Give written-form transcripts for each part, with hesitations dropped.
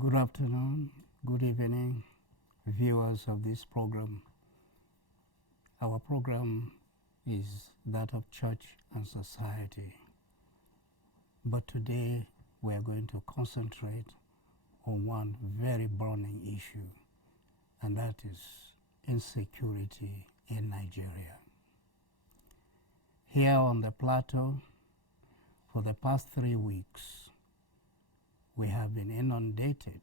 Good afternoon, good evening, viewers of this program. Our program is that of Church and Society. But today we are going to concentrate on one very burning issue, and that is insecurity in Nigeria. Here on the plateau, for the past 3 weeks, we have been inundated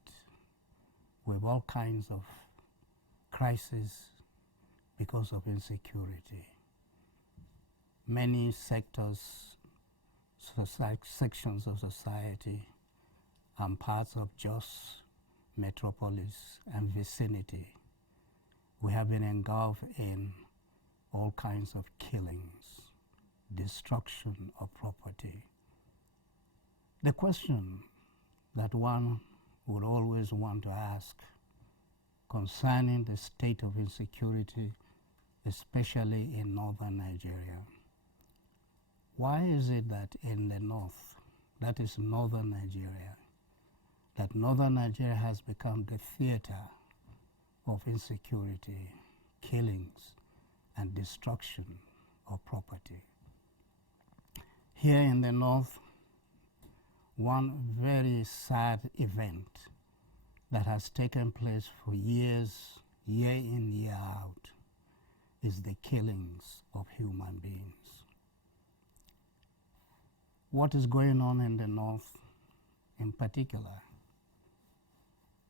with all kinds of crises because of insecurity. Many sectors, sections of society, and parts of Jos, metropolis, and vicinity, we have been engulfed in all kinds of killings, destruction of property. The question that one would always want to ask concerning the state of insecurity, especially in northern Nigeria. Why is it that in the north, that is northern Nigeria, that northern Nigeria has become the theater of insecurity, killings, and destruction of property? Here in the north, one very sad event that has taken place for years, year in, year out, is the killings of human beings. What is going on in the north, in particular,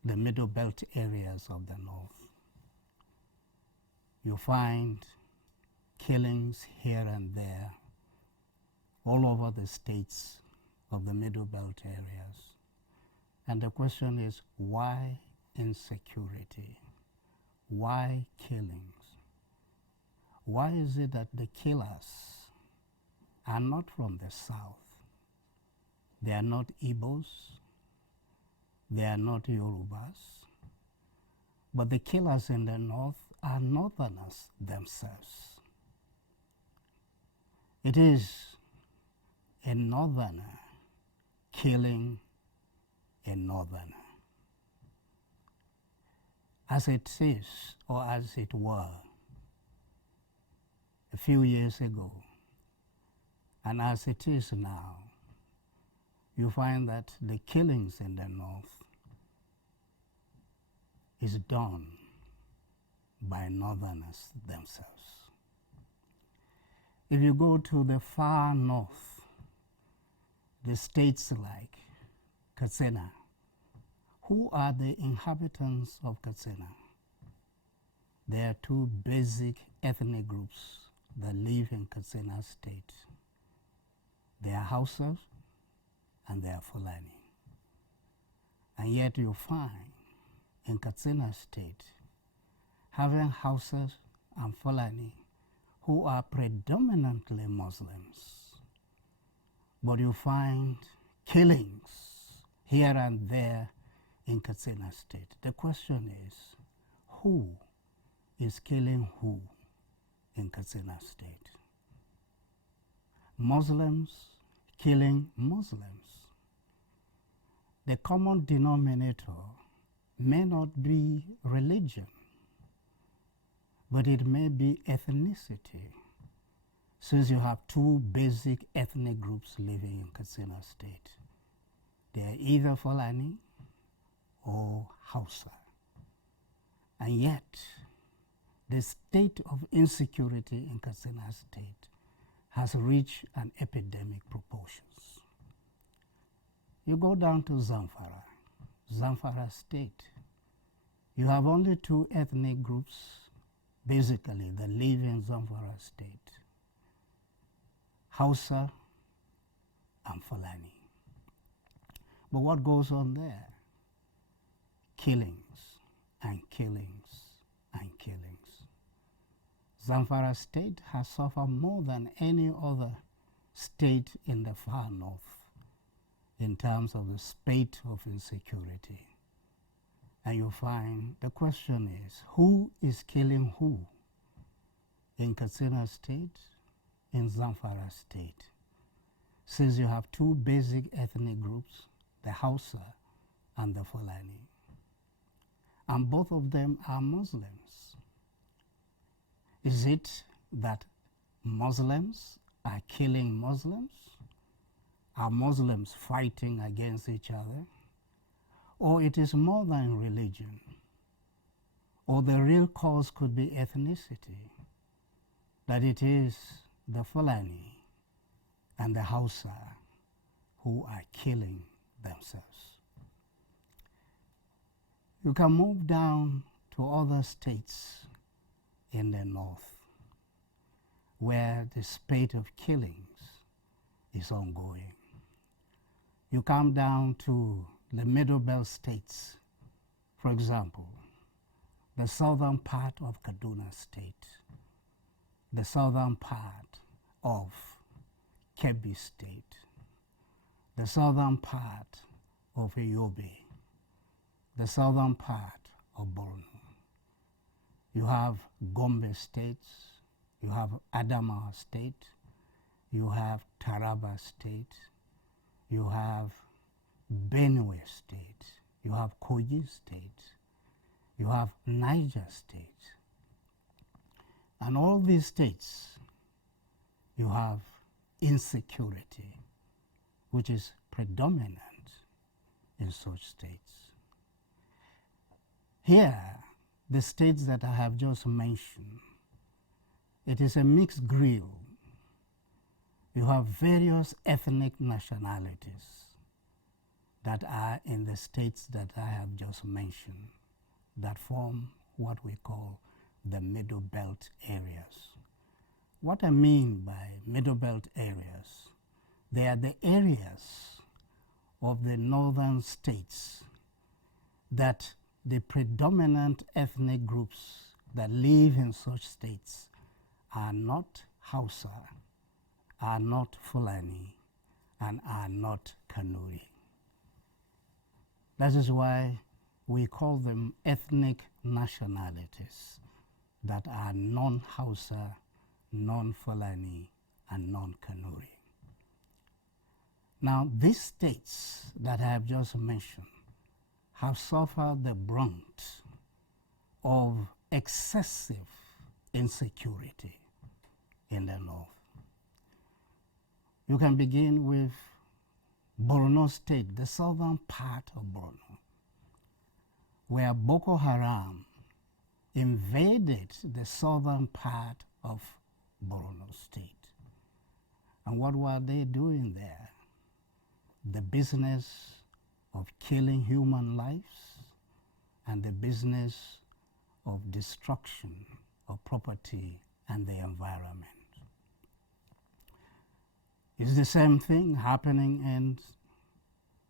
the middle belt areas of the north? You find killings here and there all over the states of the middle belt areas. And the question is, why insecurity? Why killings? Why is it that the killers are not from the south? They are not Igbos, they are not Yorubas, but the killers in the north are northerners themselves. It is a northerner killing a northerner. As it is, or as it were, a few years ago, and as it is now, you find that the killings in the north is done by northerners themselves. If you go to the far north, the states like Katsina, who are the inhabitants of Katsina? There are two basic ethnic groups that live in Katsina state. They are Hausas and they are Fulani. And yet you find in Katsina state, having Hausas and Fulani who are predominantly Muslims, but you find killings here and there in Katsina state. The question is, who is killing who in Katsina state? Muslims killing Muslims. The common denominator may not be religion, but it may be ethnicity, since you have two basic ethnic groups living in Katsina state. They are either Fulani or Hausa. And yet, the state of insecurity in Katsina state has reached an epidemic proportions. You go down to Zamfara state. You have only two ethnic groups, basically, that live in Zamfara state: Hausa and Fulani. But what goes on there? Killings and killings and killings. Zamfara state has suffered more than any other state in the far north in terms of the spate of insecurity. And you find the question is, who is killing who in Katsina state, in Zamfara state? Since you have two basic ethnic groups, the Hausa and the Fulani. And both of them are Muslims. Is it that Muslims are killing Muslims? Are Muslims fighting against each other? Or it is more than religion? Or the real cause could be ethnicity, that it is the Fulani and the Hausa who are killing themselves. You can move down to other states in the north where the spate of killings is ongoing. You come down to the Middle Belt states, for example, the southern part of Kaduna State, the southern part of Kebbi State, the southern part of Yobe, the southern part of Borno. You have Gombe states, you have Adamawa State, you have Taraba State, you have Benue State, you have Kogi State, you have Niger State. And all these states, you have insecurity, which is predominant in such states. Here, the states that I have just mentioned, it is a mixed grill. You have various ethnic nationalities that are in the states that I have just mentioned that form what we call the Middle Belt areas. What I mean by Middle Belt areas, they are the areas of the northern states that the predominant ethnic groups that live in such states are not Hausa, are not Fulani, and are not Kanuri. That is why we call them ethnic nationalities that are non-Hausa, non-Fulani, and non-Kanuri. Now, these states that I have just mentioned have suffered the brunt of excessive insecurity in the north. You can begin with Borno State, the southern part of Borno, where Boko Haram invaded the southern part of Borno State. And what were they doing there? The business of killing human lives and the business of destruction of property and the environment. It's the same thing happening in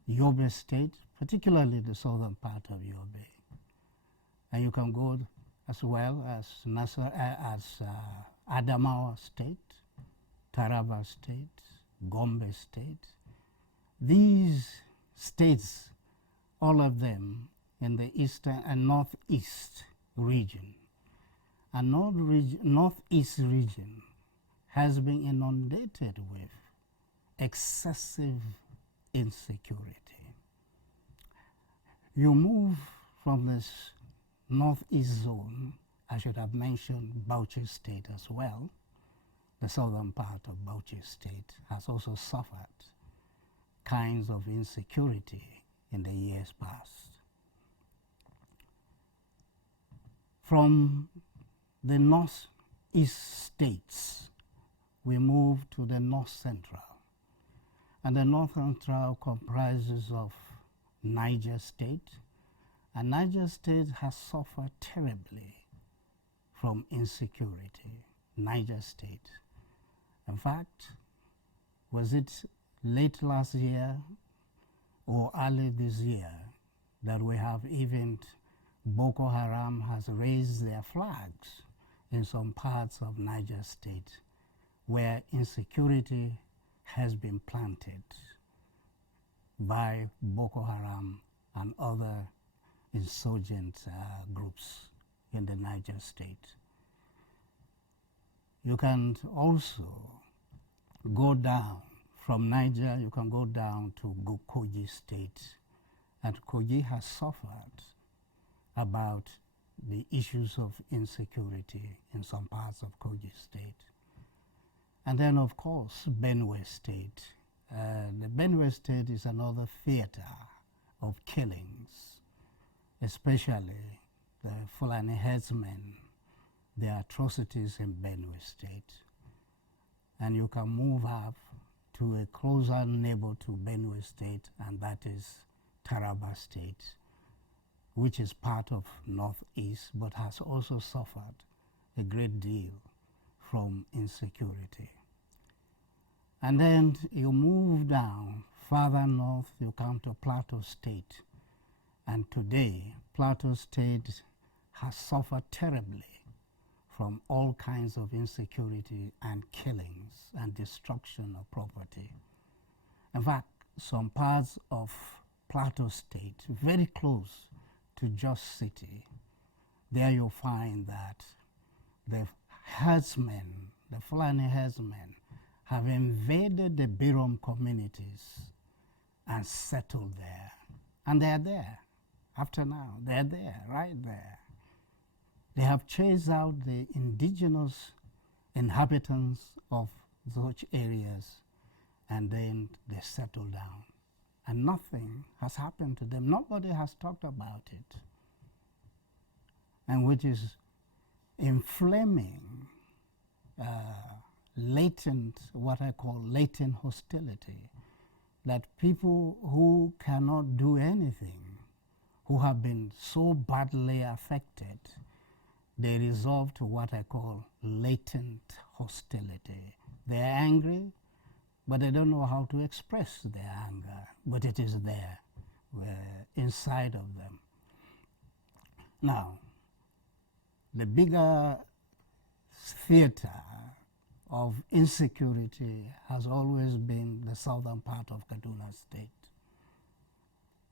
Yobe State, particularly the southern part of Yobe. And you can go as well as Adamawa State, Taraba State, Gombe State. These states, all of them in the eastern and northeast region. And northeast region has been inundated with excessive insecurity. You move from this northeast zone, I should have mentioned Bauchi State as well. The southern part of Bauchi State has also suffered kinds of insecurity in the years past. From the northeast states, we move to the north central. And the north central comprises of Niger State. And Niger State has suffered terribly from insecurity. Niger State. In fact, was it late last year or early this year that we have even Boko Haram has raised their flags in some parts of Niger State where insecurity has been planted by Boko Haram and other insurgent groups in the Niger State. You can also go down from Niger, you can go down to Kogi State, And Kogi has suffered about the issues of insecurity in some parts of Kogi State. And then, of course, Benue State. The Benue State is another theater of killings, especially the Fulani herdsmen, the atrocities in Benue State. And you can move up to a closer neighbor to Benue State, and that is Taraba State, which is part of Northeast, but has also suffered a great deal from insecurity. And then you move down farther north, you come to Plateau State. And today, Plateau State has suffered terribly from all kinds of insecurity and killings and destruction of property. In fact, some parts of Plateau State, very close to Jos City, there you'll find that the herdsmen, the Fulani herdsmen, have invaded the Birom communities and settled there. And they're there. After now, they're there, right there. They have chased out the indigenous inhabitants of such areas, and then they settle down. And nothing has happened to them. Nobody has talked about it. And which is inflaming latent, what I call latent hostility, that people who cannot do anything, who have been so badly affected, they resolve to what I call latent hostility. They're angry, but they don't know how to express their anger, but it is there, inside of them. Now, the bigger theater of insecurity has always been the southern part of Kaduna State,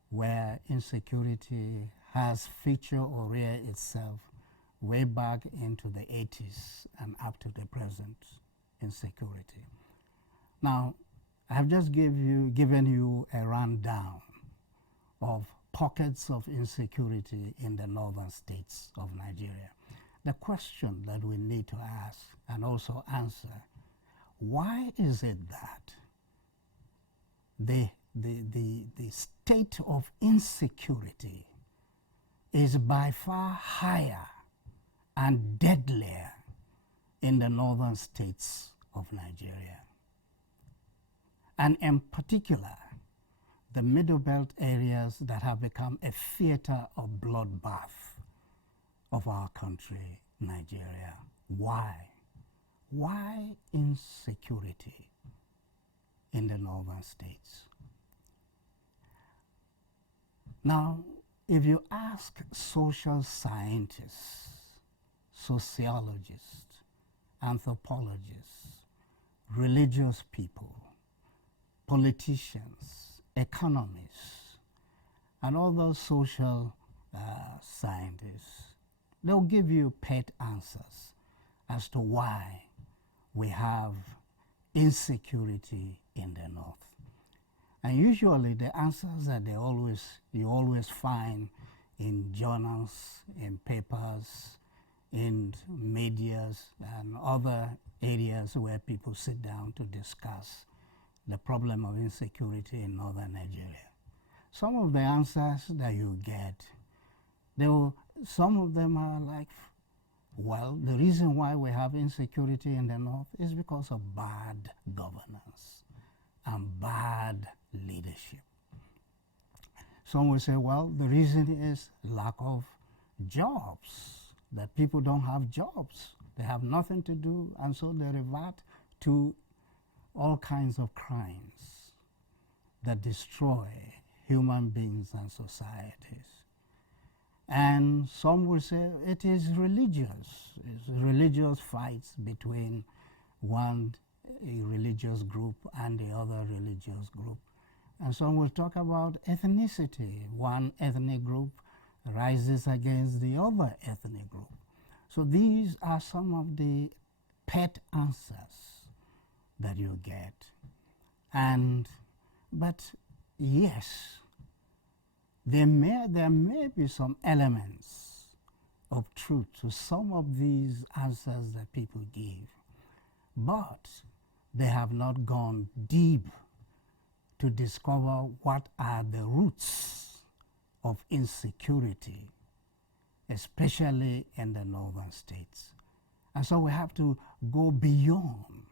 where insecurity has featured or reared itself way back into the 80s and up to the present insecurity. Now, I have just given you a rundown of pockets of insecurity in the northern states of Nigeria. The question that we need to ask and also answer, why is it that the state of insecurity is by far higher and deadlier in the northern states of Nigeria? And in particular, the Middle Belt areas that have become a theater of bloodbath of our country, Nigeria. Why? Why insecurity in the northern states? Now, if you ask social scientists, sociologists, anthropologists, religious people, politicians, economists, and all those social scientists, they'll give you pet answers as to why we have insecurity in the north. And usually the answers that you always find in journals, in papers, in medias, and other areas where people sit down to discuss the problem of insecurity in northern Nigeria. Some of the answers that you get, some of them are like, well, the reason why we have insecurity in the north is because of bad governance and bad leadership. Some will say, well, the reason is lack of jobs, that people don't have jobs. They have nothing to do, and so they revert to all kinds of crimes that destroy human beings and societies. And some will say it is religious. It's religious fights between a religious group and the other religious group. And some will talk about ethnicity. One ethnic group rises against the other ethnic group. So these are some of the pet answers that you get. But yes, there may be some elements of truth to some of these answers that people give, but they have not gone deep to discover what are the roots of insecurity, especially in the northern states. And so we have to go beyond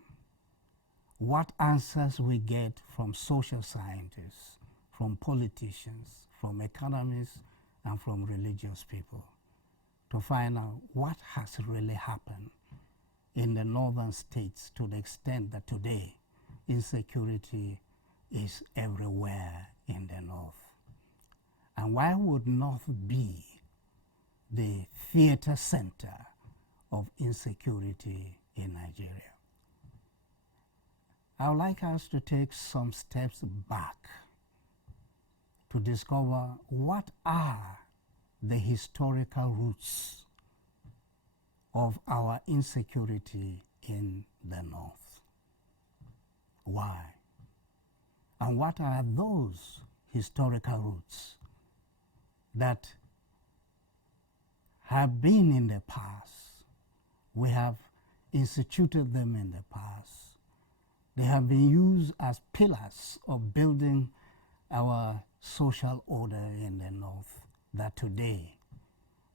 what answers we get from social scientists, from politicians, from economists, and from religious people to find out what has really happened in the northern states to the extent that today insecurity is everywhere in the north. And why would North be the theater center of insecurity in Nigeria? I would like us to take some steps back to discover what are the historical roots of our insecurity in the north. Why? And what are those historical roots that have been in the past? We have instituted them in the past. They have been used as pillars of building our social order in the north, that today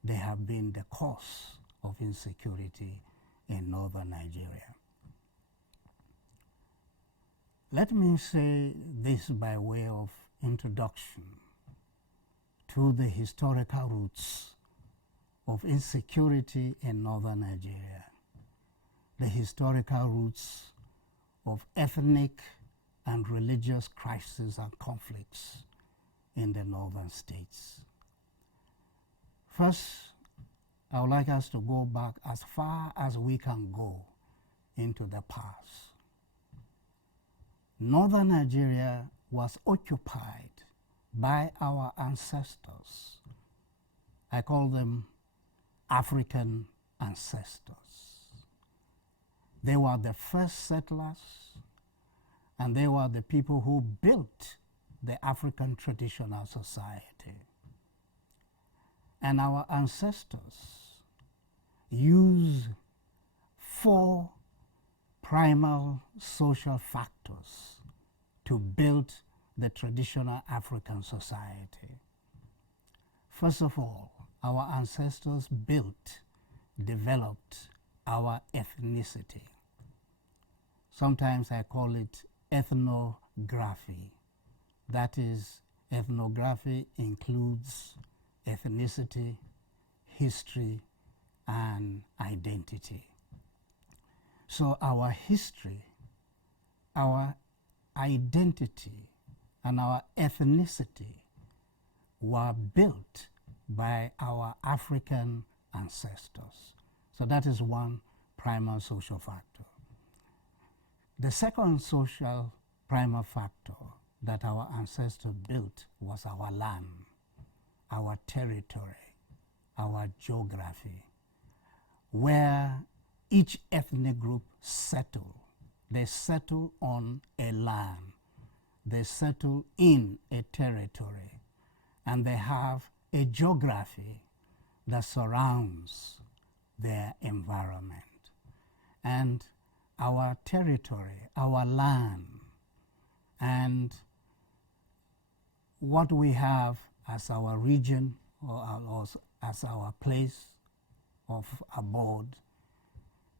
they have been the cause of insecurity in northern Nigeria. Let me say this by way of introduction to the historical roots of insecurity in northern Nigeria, the historical roots of ethnic and religious crises and conflicts in the northern states. First, I would like us to go back as far as we can go into the past. Northern Nigeria was occupied by our ancestors. I call them African ancestors. They were the first settlers, and they were the people who built the African traditional society. And our ancestors used 4 primal social factors to build the traditional African society. First of all, our ancestors developed our ethnicity. Sometimes I call it ethnography. That is, ethnography includes ethnicity, history, and identity. So our history, our identity, and our ethnicity were built by our African ancestors. So that is one primal social factor. The second social primal factor that our ancestors built was our land, our territory, our geography, where each ethnic group settled. They settle on a land, they settle in a territory, and they have a geography that surrounds their environment. And our territory, our land, and what we have as our region or as our place of abode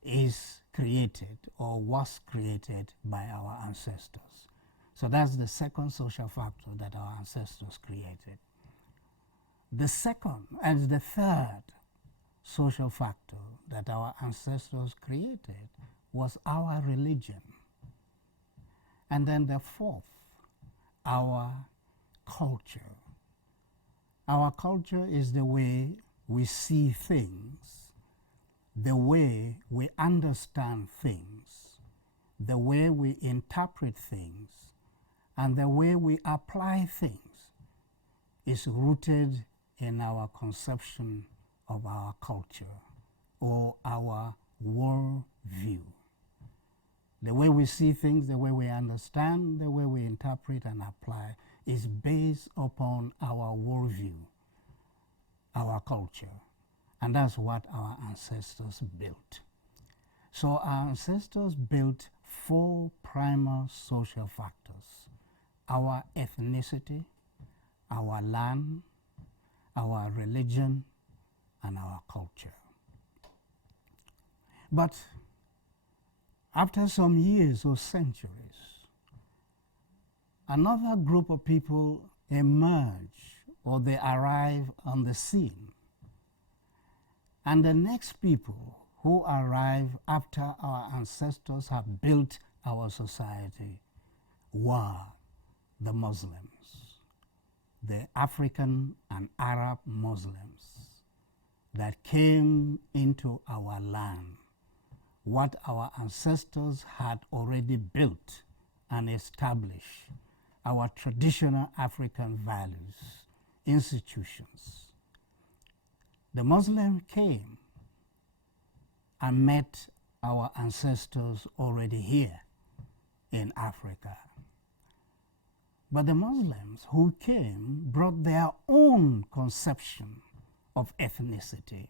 is created or was created by our ancestors. So that's the second social factor that our ancestors created. The second and the third social factor that our ancestors created was our religion. And then the fourth, our culture. Our culture is the way we see things, the way we understand things, the way we interpret things, and the way we apply things is rooted in our conception of our culture or our world view. The way we see things, the way we understand, the way we interpret and apply is based upon our worldview, our culture, and that's what our ancestors built. So our ancestors built 4 primal social factors: our ethnicity, our land, our religion, and our culture. But after some years or centuries, another group of people emerge, or they arrive on the scene. And the next people who arrive after our ancestors have built our society were the Muslims, the African and Arab Muslims that came into our land, what our ancestors had already built and established, our traditional African values, institutions. The Muslims came and met our ancestors already here in Africa. But the Muslims who came brought their own conception of ethnicity.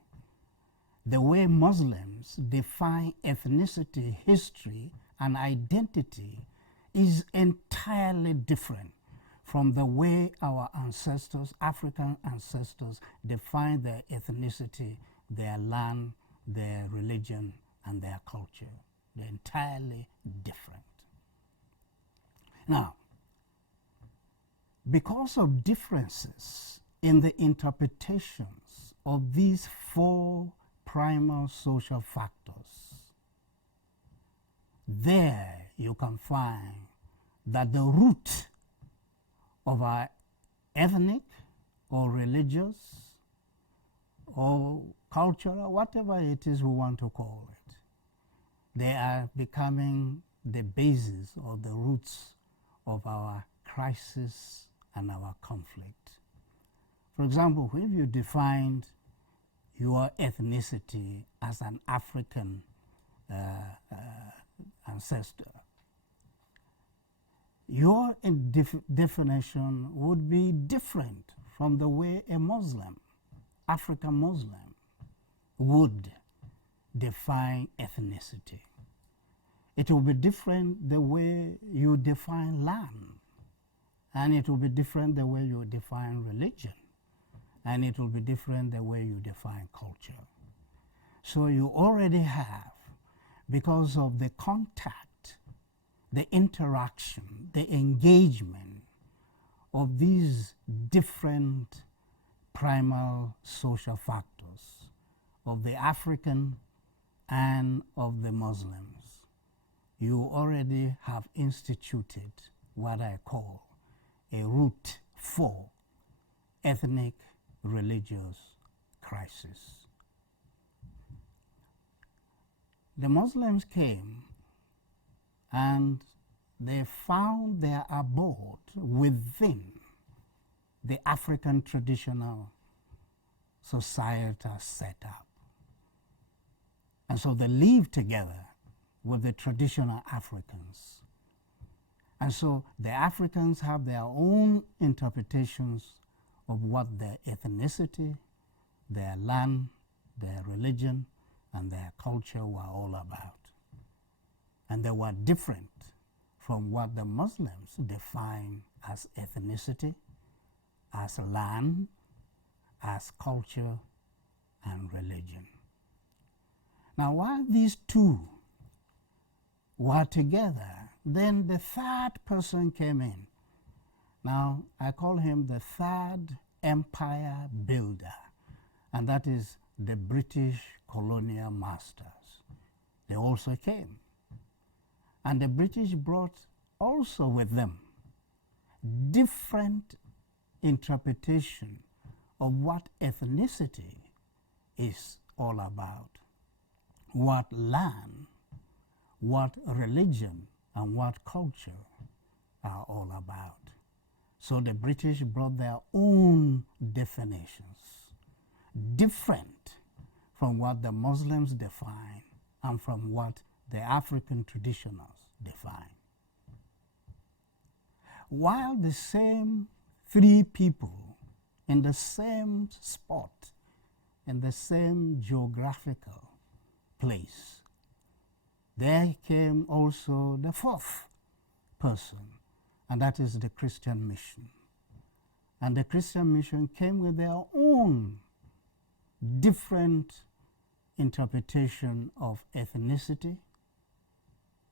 The way Muslims define ethnicity, history, and identity is entirely different from the way our ancestors, African ancestors, define their ethnicity, their land, their religion, and their culture. They're entirely different. Now, because of differences in the interpretations of these 4 primal social factors, there you can find that the root of our ethnic or religious or cultural, whatever it is we want to call it, they are becoming the basis or the roots of our crisis and our conflict. For example, if you defined your ethnicity as an African ancestor, your definition would be different from the way a Muslim, African Muslim, would define ethnicity. It will be different the way you define land, and it will be different the way you define religion, and it will be different the way you define culture. So you already have, because of the contact, the interaction, the engagement of these different primal social factors of the African and of the Muslims, you already have instituted what I call a root for ethnic religious crisis. The Muslims came and they found their abode within the African traditional societal setup. And so they lived together with the traditional Africans. And so the Africans have their own interpretations of what their ethnicity, their land, their religion, and their culture were all about. And they were different from what the Muslims define as ethnicity, as land, as culture, and religion. Now, while these two were together, then the 3rd person came in. Now, I call him the 3rd empire builder, and that is the British colonial masters. They also came. And the British brought also with them different interpretation of what ethnicity is all about, what land, what religion, and what culture are all about. So the British brought their own definitions, different from what the Muslims define and from what the African traditionals define. while the same three people in the same spot, in the same geographical place, there came also the fourth person, and that is the Christian mission. And the Christian mission came with their own different interpretation of ethnicity,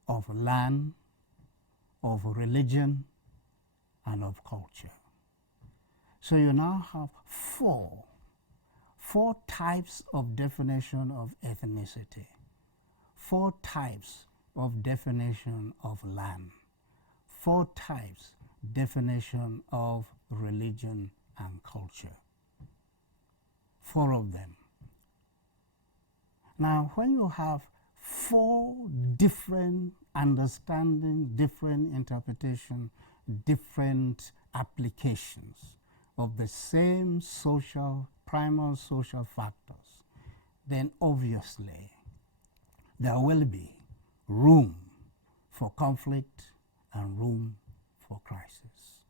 of land, of religion, and of culture. So you now have four types of definition of ethnicity, four types of definition of land, four types definition of religion and culture. Four of them. Now, when you have four different understanding, different interpretation, different applications of the same primal social factors, then obviously there will be room for conflict and room for crisis.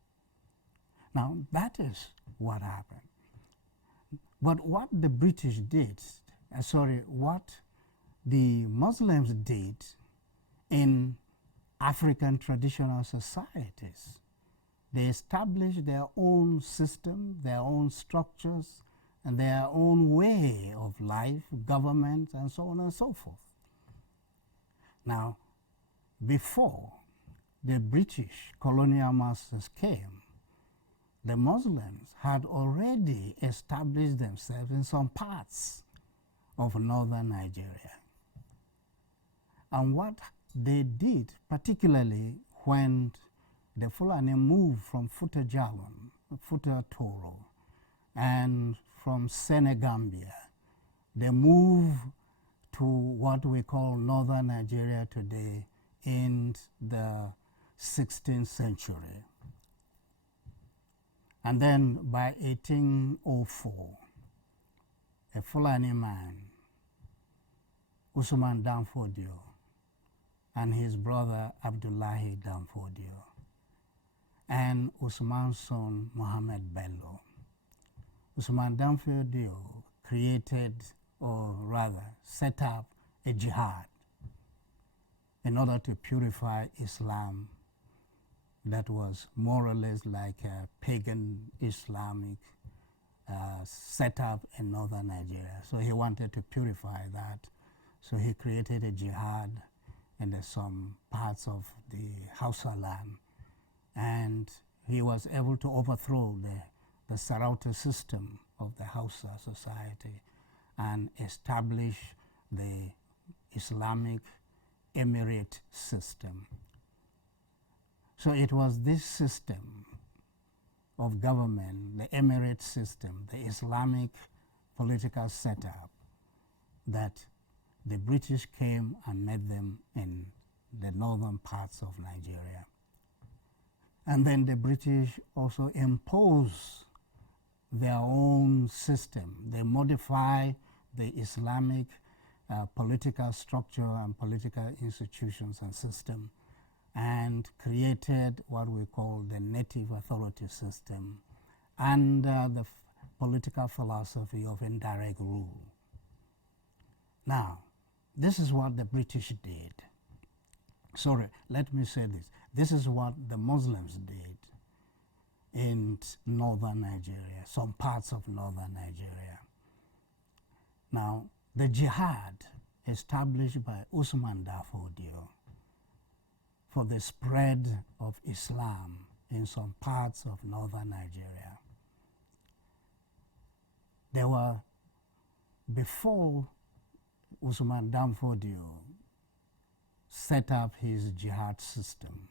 Now, that is what happened. But what the British did, what the Muslims did in African traditional societies, they established their own system, their own structures, and their own way of life, government, and so on and so forth. Now, before the British colonial masters came, the Muslims had already established themselves in some parts of northern Nigeria. And what they did, particularly when the Fulani moved from Futa Jalon, Futa Toro, and from Senegambia, they moved to what we call northern Nigeria today in the 16th century. And then by 1804, a Fulani man, Usman Danfodio, and his brother Abdullahi Danfodio, and Usman's son Muhammad Bello. Usman Danfodio created, or rather set up, a jihad in order to purify Islam that was more or less like a pagan Islamic setup in northern Nigeria. So he wanted to purify that. So he created a jihad in some parts of the Hausa land. And he was able to overthrow the Sarauta system of the Hausa society and establish the Islamic emirate system. So it was this system of government, the emirate system, the Islamic political setup, that the British came and met them in the northern parts of Nigeria. And then the British also imposed their own system. They modified the Islamic political structure and political institutions and system, and created what we call the native authority system and the political philosophy of indirect rule. Now, this is what the British did. Sorry, let me say this. This is what the Muslims did in northern Nigeria, some parts of northern Nigeria. Now, the jihad established by Usman Danfodio for the spread of Islam in some parts of northern Nigeria. There were, before Usman Danfodio set up his jihad system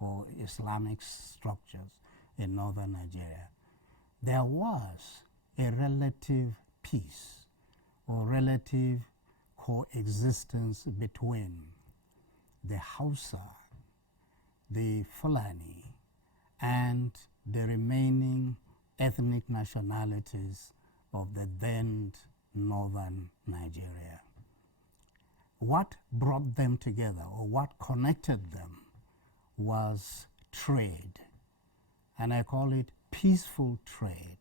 or Islamic structures in northern Nigeria, there was a relative peace or relative coexistence between the Hausa, the Fulani, and the remaining ethnic nationalities of the then northern Nigeria. What brought them together, or what connected them, was trade and I call it peaceful trade.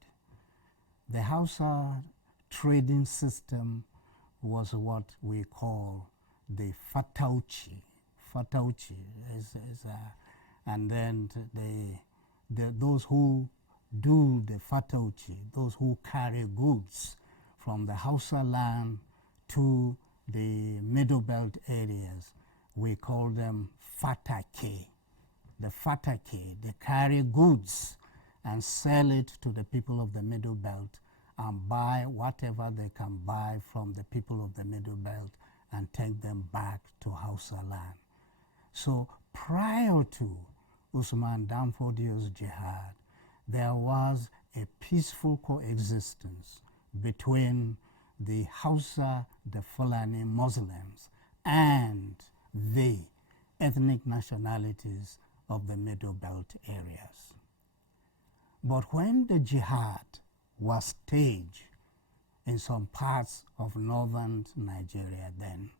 The Hausa trading system was what we call the fatauci. Fatauci and then those who do the fatauci, those who carry goods from the Hausa land to the Middle Belt areas, we call them fatake. The fatake, they carry goods and sell it to the people of the Middle Belt and buy whatever they can buy from the people of the Middle Belt and take them back to Hausa land. So prior to Usman Danfodio's jihad, there was a peaceful coexistence between the Hausa, the Fulani Muslims, and the ethnic nationalities of the Middle Belt areas. But when the jihad was staged in some parts of northern Nigeria then,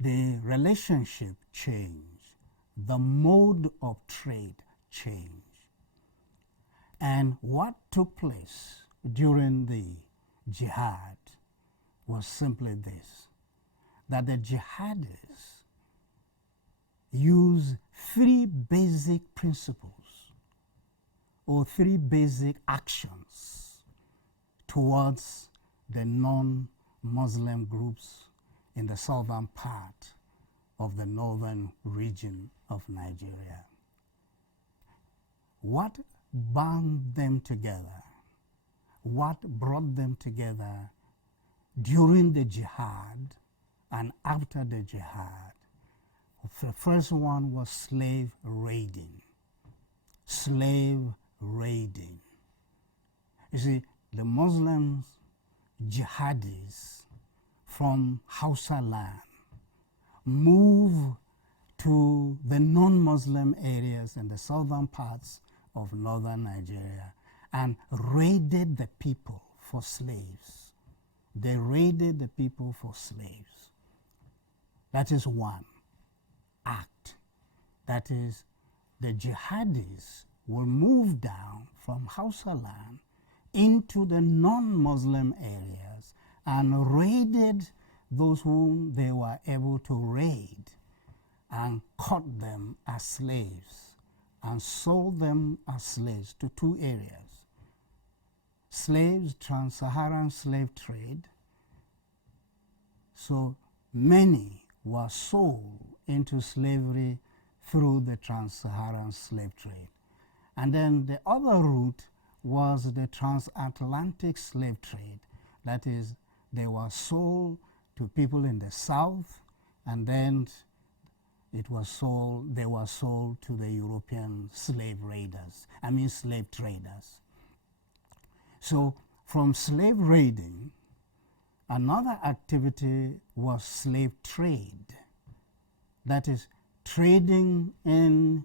the relationship changed, the mode of trade changed. And what took place during the jihad was simply this, that the jihadists use three basic principles or three basic actions towards the non-Muslim groups in the southern part of the northern region of Nigeria. What bound them together, what brought them together during the jihad and after the jihad? The first one was slave raiding. Slave raiding. You see, the Muslims, jihadis from Hausa land move to the non-Muslim areas in the southern parts of northern Nigeria and raided the people for slaves. They raided the people for slaves. That is one act. That is, the jihadis will move down from Hausa land into the non-Muslim areas and raided those whom they were able to raid and caught them as slaves and sold them as slaves to two areas. Slaves, trans-Saharan slave trade. So many were sold into slavery through the trans-Saharan slave trade. And then the other route was the transatlantic slave trade. That is, they were sold to people in the south, and then they were sold to the European slave traders. So from slave raiding, another activity was slave trade. That is, trading in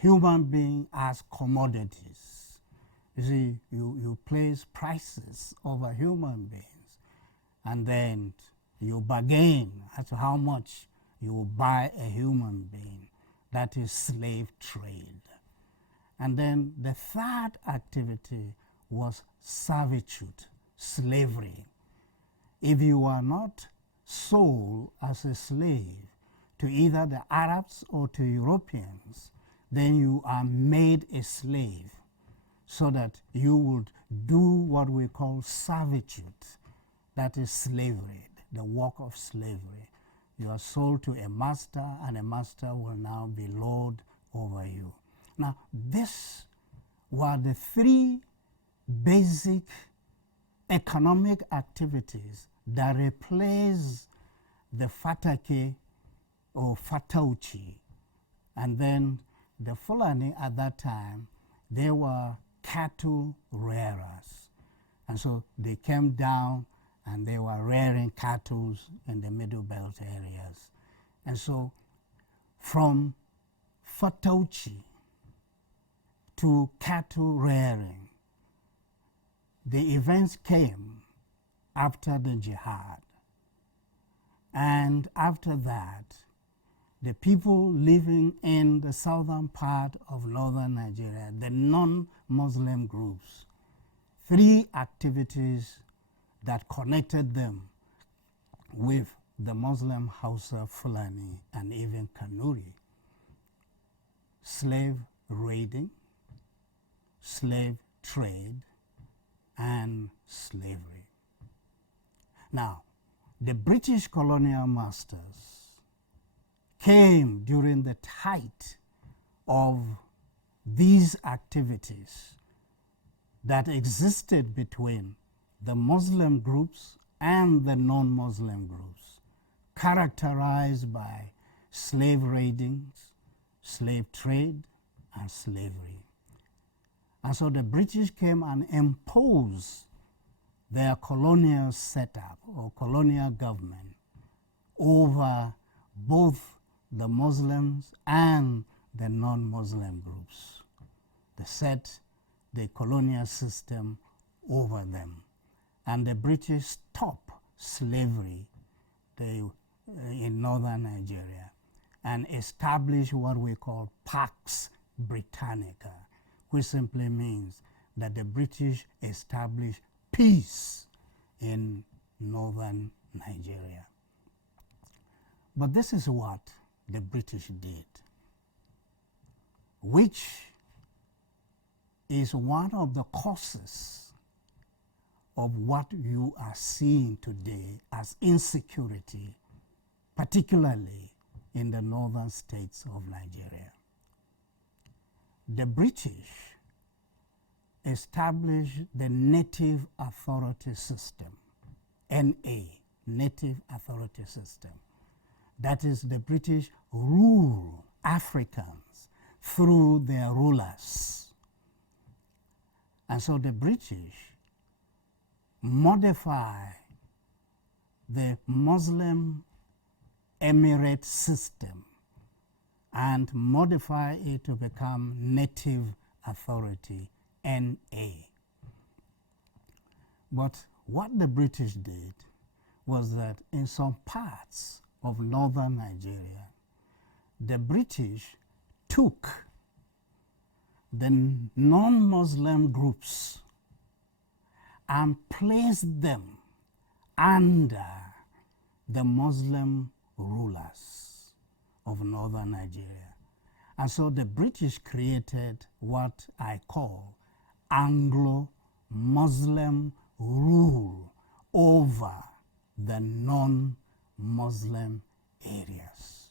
human beings as commodities. You see, you place prices over human beings, and then you bargain as to how much you buy a human being. That is slave trade. And then the third activity was servitude, slavery. If you are not sold as a slave to either the Arabs or to Europeans, then you are made a slave, so that you would do what we call servitude. That is slavery, the work of slavery. You are sold to a master, and a master will now be lord over you. Now, these were the three basic economic activities that replace the fatake or fatauci. And then the Fulani at that time, they were cattle rearers. And so they came down and they were rearing cattle in the Middle Belt areas. And so from fatauci to cattle rearing, the events came after the jihad. And after that, the people living in the southern part of northern Nigeria, the non-Muslim groups, 3 activities that connected them with the Muslim Hausa, Fulani, and even Kanuri: slave raiding, slave trade, and slavery. Now, the British colonial masters came during the height of these activities that existed between the Muslim groups and the non-Muslim groups, characterized by slave raidings, slave trade, and slavery. And so the British came and imposed their colonial setup or colonial government over both the Muslims and the non-Muslim groups. They set the colonial system over them. And the British stopped slavery in northern Nigeria and established what we call Pax Britannica, which simply means that the British established peace in northern Nigeria. But this is what the British did, which is one of the causes of what you are seeing today as insecurity, particularly in the northern states of Nigeria. The British established the Native Authority System, NA, Native Authority System. That is, the British rule Africans through their rulers. And so the British modify the Muslim emirate system and modify it to become Native Authority, NA. But what the British did was that in some parts of northern Nigeria, the British took the non-Muslim groups and placed them under the Muslim rulers of northern Nigeria. And so the British created what I call Anglo-Muslim rule over the non-Muslim areas.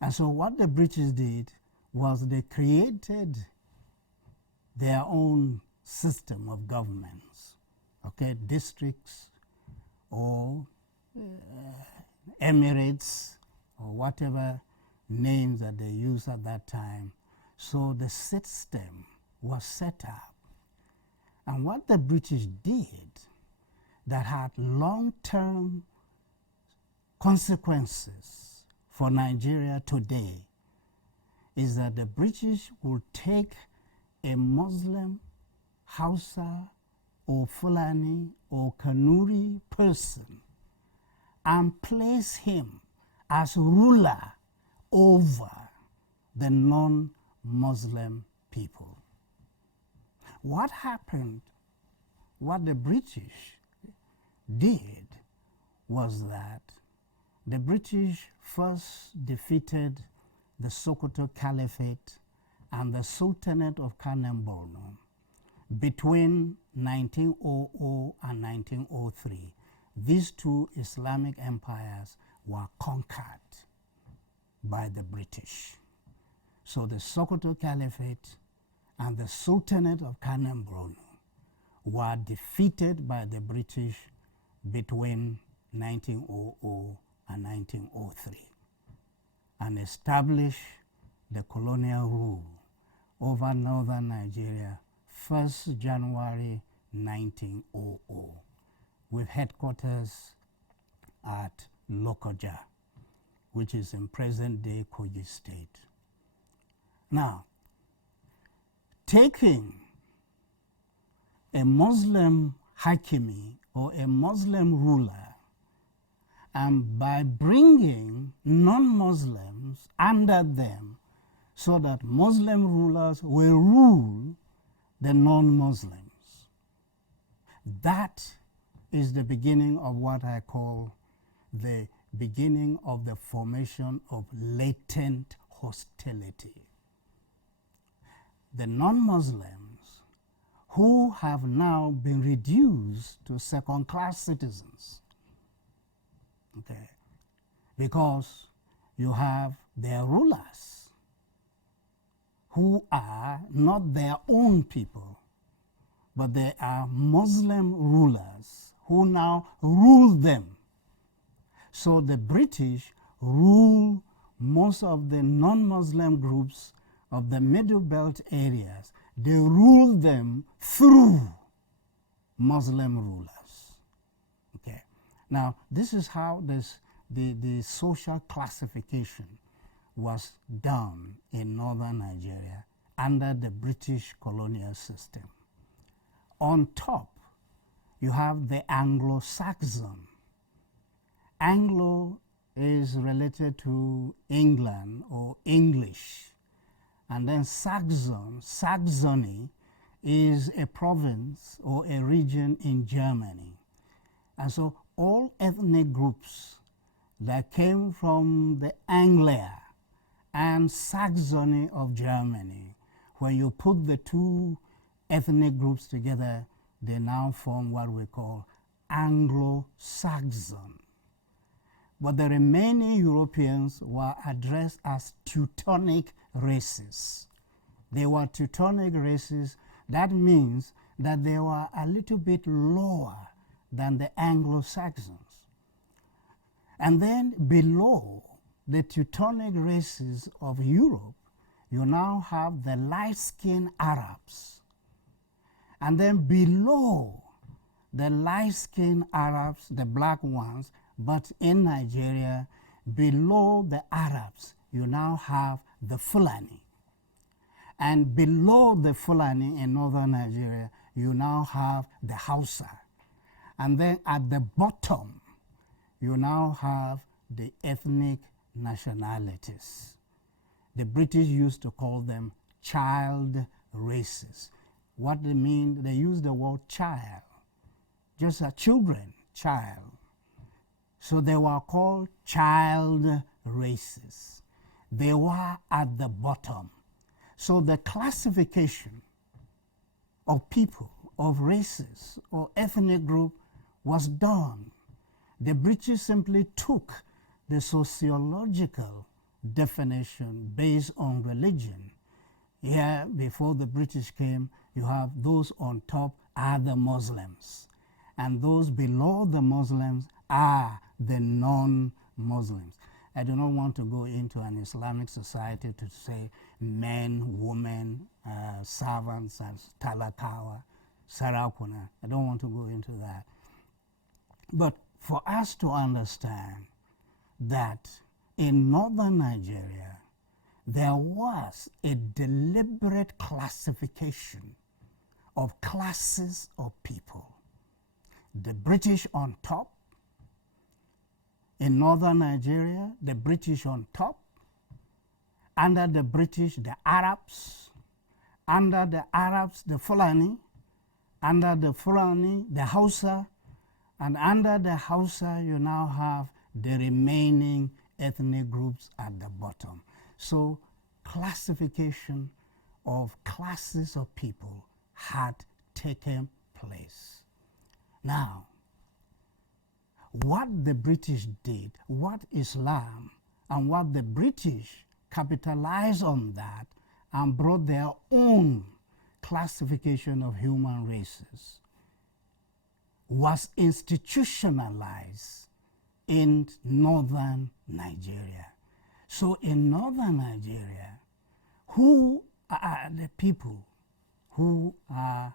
And so what the British did was they created their own system of governments, okay, districts or emirates or whatever names that they used at that time. So the system was set up. And what the British did that had long-term consequences for Nigeria today is that the British will take a Muslim, Hausa, or Fulani, or Kanuri person and place him as ruler over the non-Muslim people. What happened, what the British did was that the British first defeated the Sokoto Caliphate and the Sultanate of Kanem-Borno between 1900 and 1903. These two Islamic empires were conquered by the British. So the Sokoto Caliphate and the Sultanate of Kanem-Borno were defeated by the British between 1900 and 1903 and established the colonial rule over northern Nigeria 1st January 1900 with headquarters at Lokoja, which is in present-day Kogi State. Now, taking a Muslim hakimi or a Muslim ruler and by bringing non-Muslims under them so that Muslim rulers will rule the non-Muslims. That is the beginning of what I call the beginning of the formation of latent hostility. The non-Muslims who have now been reduced to second-class citizens, okay, because you have their rulers who are not their own people, but they are Muslim rulers who now rule them. So the British rule most of the non-Muslim groups of the Middle Belt areas. They rule them through Muslim rulers. Okay. Now, this is how the social classification was done in northern Nigeria under the British colonial system. On top, you have the Anglo-Saxon. Anglo is related to England or English. And then Saxon, Saxony, is a province or a region in Germany. And so all ethnic groups that came from the Anglia and Saxony of Germany, when you put the two ethnic groups together, they now form what we call Anglo-Saxon. But the remaining Europeans were addressed as Teutonic races. They were Teutonic races. That means that they were a little bit lower than the Anglo-Saxons. And then below the Teutonic races of Europe, you now have the light-skinned Arabs. And then below the light-skinned Arabs, the black ones, but in Nigeria, below the Arabs, you now have the Fulani. And below the Fulani in northern Nigeria, you now have the Hausa. And then at the bottom, you now have the ethnic nationalities. The British used to call them child races. What they mean, they use the word child, just a children, child. So they were called child races. They were at the bottom. So the classification of people, of races, or ethnic group was done. The British simply took the sociological definition based on religion. Here, before the British came, you have those on top are the Muslims, and those below the Muslims are the non-Muslims. I do not want to go into an Islamic society to say men, women, servants, and talakawa, sarakuna. I don't want to go into that. But for us to understand that in northern Nigeria, there was a deliberate classification of classes of people. The British on top. In northern Nigeria, the British on top. Under the British, the Arabs. Under the Arabs, the Fulani. Under the Fulani, the Hausa. And under the Hausa, you now have the remaining ethnic groups at the bottom. So classification of classes of people had taken place. Now, what the British did, what Islam and what the British capitalized on that and brought their own classification of human races, was institutionalized in northern Nigeria. So in northern Nigeria, who are the people who are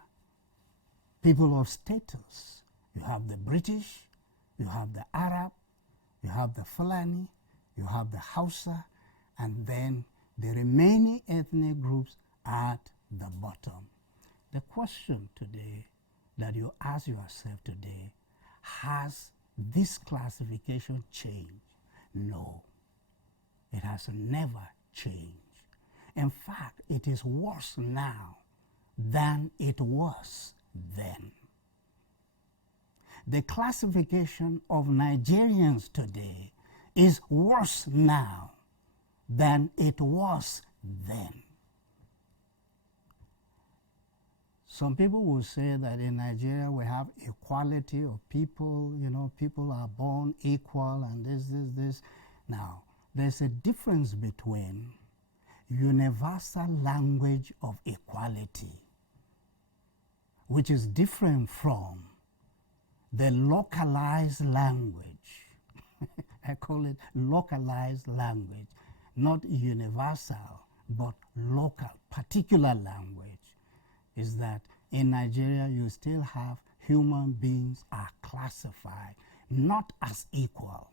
people of status? You have the British, you have the Arab, you have the Fulani, you have the Hausa, and then the remaining ethnic groups at the bottom. The question today that you ask yourself today, has this classification changed? No, it has never changed. In fact, it is worse now than it was then. The classification of Nigerians today is worse now than it was then. Some people will say that in Nigeria we have equality of people, you know, people are born equal and this. Now, there's a difference between universal language of equality, which is different from the localized language. I call it localized language, not universal, but local, particular language. Is that in Nigeria you still have human beings are classified not as equal.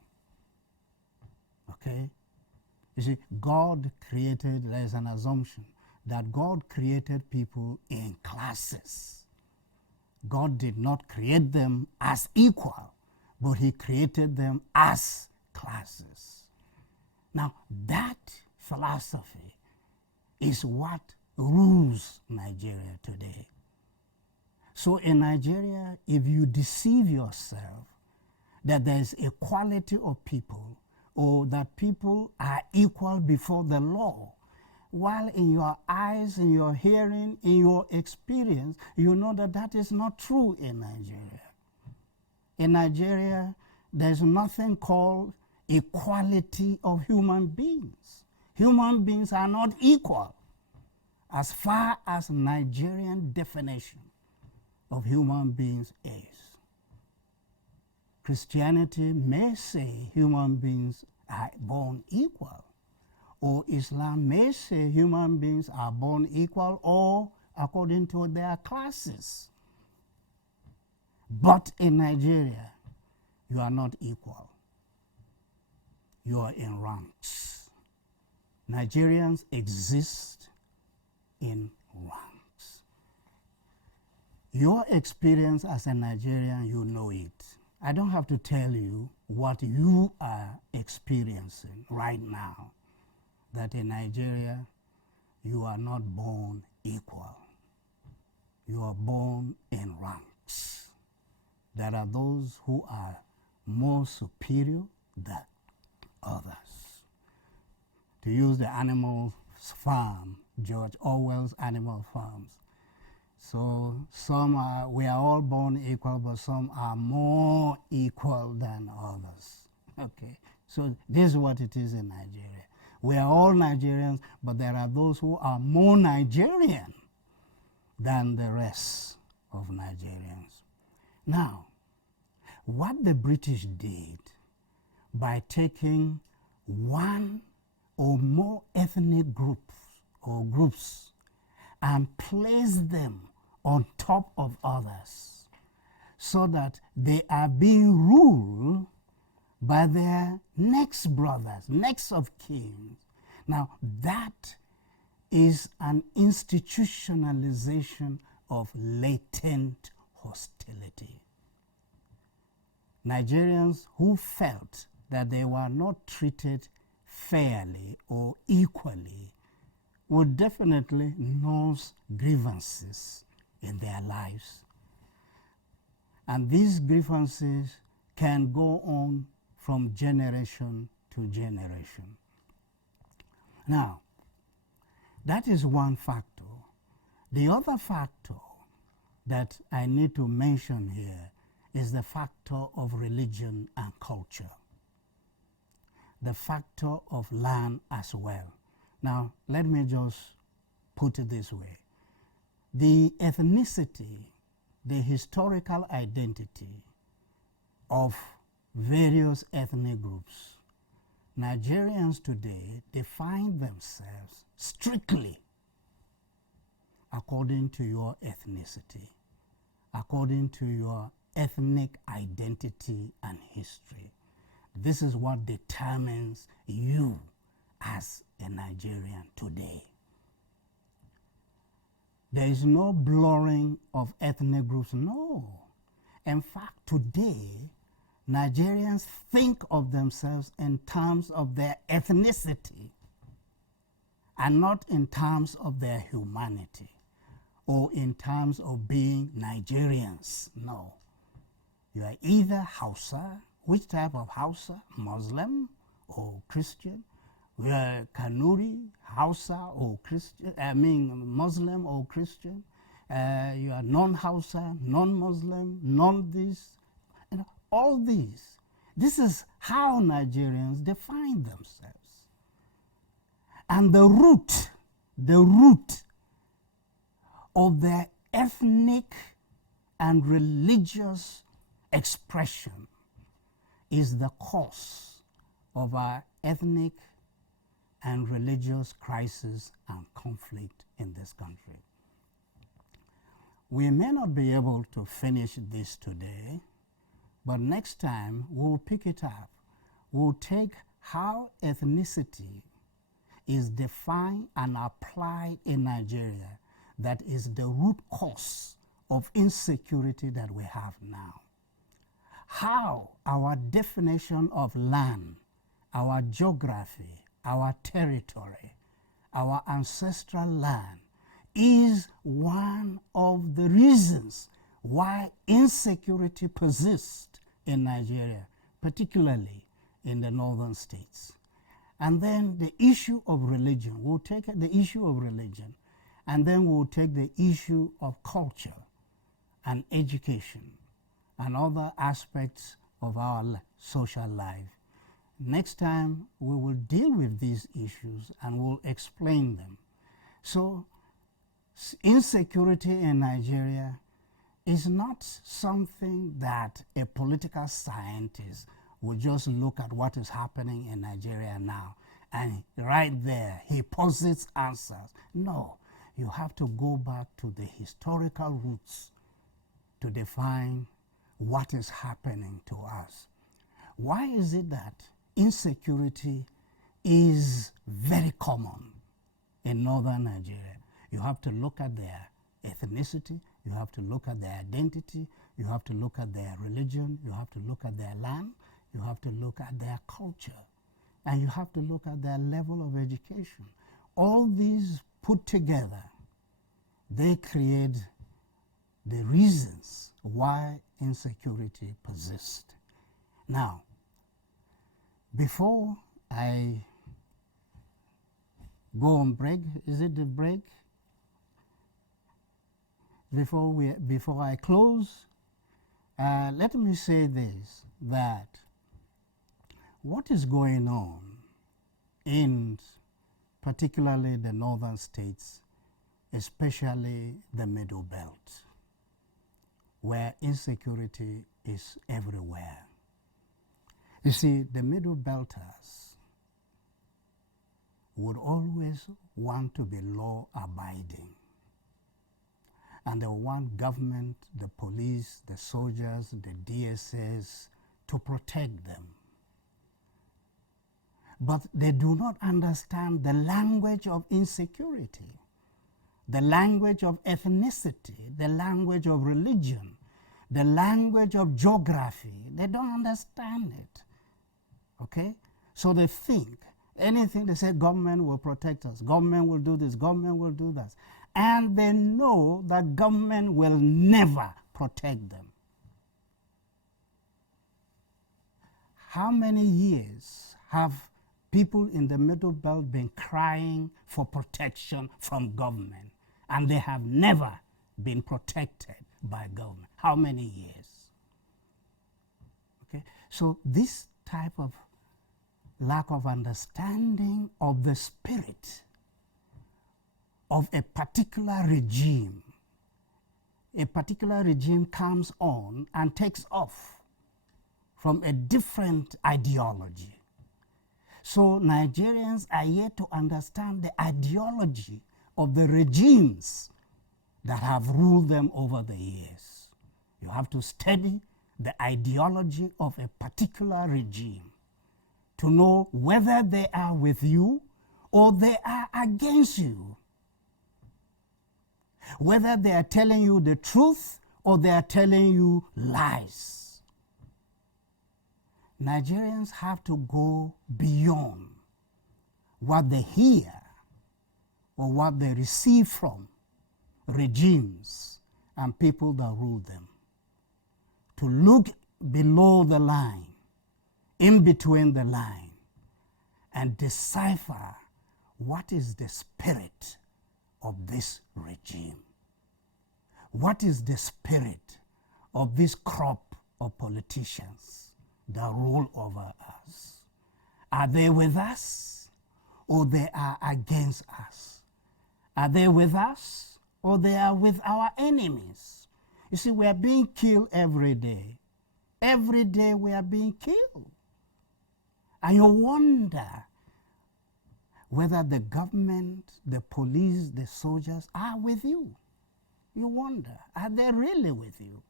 Okay? You see, God created, there's an assumption that God created people in classes. God did not create them as equal, but he created them as classes. Now, that philosophy is what rules Nigeria today. So in Nigeria, if you deceive yourself that there is equality of people or that people are equal before the law, while in your eyes, in your hearing, in your experience, you know that that is not true in Nigeria. In Nigeria, there's nothing called equality of human beings. Human beings are not equal as far as Nigerian definition of human beings is. Christianity may say human beings are born equal, or Islam may say human beings are born equal or according to their classes. But in Nigeria, you are not equal. You are in ranks. Nigerians exist in ranks. Your experience as a Nigerian, you know it. I don't have to tell you what you are experiencing right now, that in Nigeria, you are not born equal. You are born in ranks. There are those who are more superior than others. To use the Animal Farm, George Orwell's Animal Farms. So we are all born equal, but some are more equal than others. Okay, so this is what it is in Nigeria. We are all Nigerians, but there are those who are more Nigerian than the rest of Nigerians. Now, what the British did by taking one or more ethnic groups and place them on top of others so that they are being ruled by their next brothers, next of kin. Now that is an institutionalization of latent hostility. Nigerians who felt that they were not treated fairly or equally would definitely nurse grievances in their lives. And these grievances can go on from generation to generation. Now, that is one factor. The other factor that I need to mention here is the factor of religion and culture. The factor of land as well. Now, let me just put it this way. The ethnicity, the historical identity of various ethnic groups, Nigerians today define themselves strictly according to your ethnicity, according to your ethnic identity and history. This is what determines you as a Nigerian today. There is no blurring of ethnic groups, no. In fact, today, Nigerians think of themselves in terms of their ethnicity and not in terms of their humanity or in terms of being Nigerians. No. You are either Hausa, which type of Hausa? Muslim or Christian? You are Kanuri, Hausa or Christian, Muslim or Christian. You are non-Hausa, non-Muslim, non-this. You know, all these. This is how Nigerians define themselves. And the root of their ethnic and religious expression is the cause of our ethnic and religious crisis and conflict in this country. We may not be able to finish this today, but next time we'll pick it up. We'll take how ethnicity is defined and applied in Nigeria, that is the root cause of insecurity that we have now. How our definition of land, our geography, our territory, our ancestral land is one of the reasons why insecurity persists in Nigeria, particularly in the northern states. And then the issue of religion, we'll take the issue of religion, and then we'll take the issue of culture and education and other aspects of our social life. Next time, we will deal with these issues and we'll explain them. So, insecurity in Nigeria is not something that a political scientist will just look at what is happening in Nigeria now and right there he posits answers. No, you have to go back to the historical roots to define what is happening to us. Why is it that insecurity is very common in northern Nigeria? You have to look at their ethnicity, you have to look at their identity, you have to look at their religion, you have to look at their land, you have to look at their culture, and you have to look at their level of education. All these put together, they create the reasons why insecurity persists. Now, before I go on break, is it the break? Before I close, let me say this, that what is going on in particularly the northern states, especially the Middle Belt, where insecurity is everywhere. You see, the Middle Belters would always want to be law-abiding. And they want government, the police, the soldiers, the DSS to protect them. But they do not understand the language of insecurity, the language of ethnicity, the language of religion, the language of geography. They don't understand it, okay? So they think anything, they say government will protect us, government will do this, government will do that. And they know that government will never protect them. How many years have people in the Middle Belt been crying for protection from government, and they have never been protected by government? How many years? Okay, so this type of lack of understanding of the spirit of a particular regime comes on and takes off from a different ideology. So Nigerians are yet to understand the ideology of the regimes that have ruled them over the years. You have to study the ideology of a particular regime to know whether they are with you or they are against you. Whether they are telling you the truth or they are telling you lies. Nigerians have to go beyond what they hear or what they receive from regimes and people that rule them, to look below the line, in between the line, and decipher what is the spirit of this regime. What is the spirit of this crop of politicians that rule over us? Are they with us or they are against us? Are they with us or they are with our enemies? You see, we are being killed every day. Every day we are being killed. And you wonder whether the government, the police, the soldiers are with you. You wonder, are they really with you?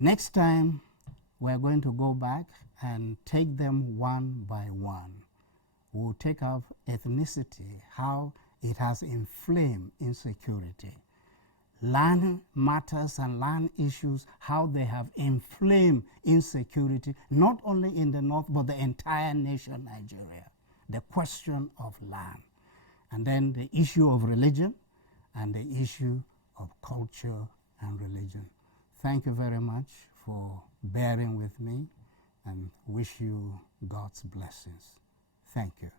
Next time, we're going to go back and take them one by one. We'll take up ethnicity, how it has inflamed insecurity. Land matters and land issues, how they have inflamed insecurity, not only in the north, but the entire nation, Nigeria. The question of land. And then the issue of religion and the issue of culture and religion. Thank you very much for bearing with me and wish you God's blessings. Thank you.